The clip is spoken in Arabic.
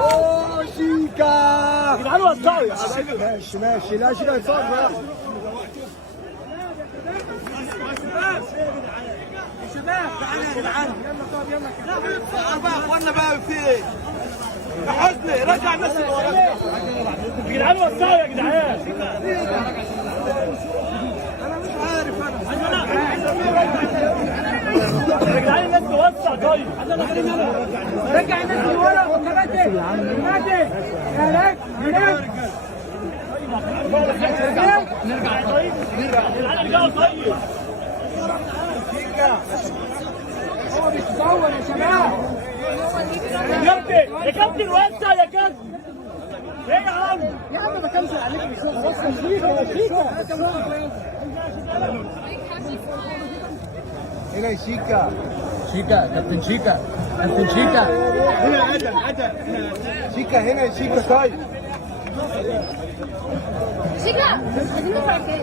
اوه شيكا يا جدعان وسعوا يا ماشي ماشي، لا شيكا يتصاب. شباب تعالوا يا جدعان، يلا طب يلا بقى يا اخوانا بقى في ايه؟ يا حسني رجع الناس اللي وراك يا جدعان، وسعوا يا جدعان. انا مش عارف يا جدعان الناس توسع. طيب رجع الناس اللي ورا وكباتي كباتي يا لك نرجع. طيب نرجع يا جدعان، ارجعوا. طيب هو بيتصور يا شباب. يا كابتن وسع يا كابتن. ايه يا عم؟ يا عم ما كانش عليك وسع. شيكا هنا شيكا شيكا، كابتن شيكا، كابتن شيكا. هنا ادم شيكا هنا شيكا. طيب شيكا عايزين نطلع فين؟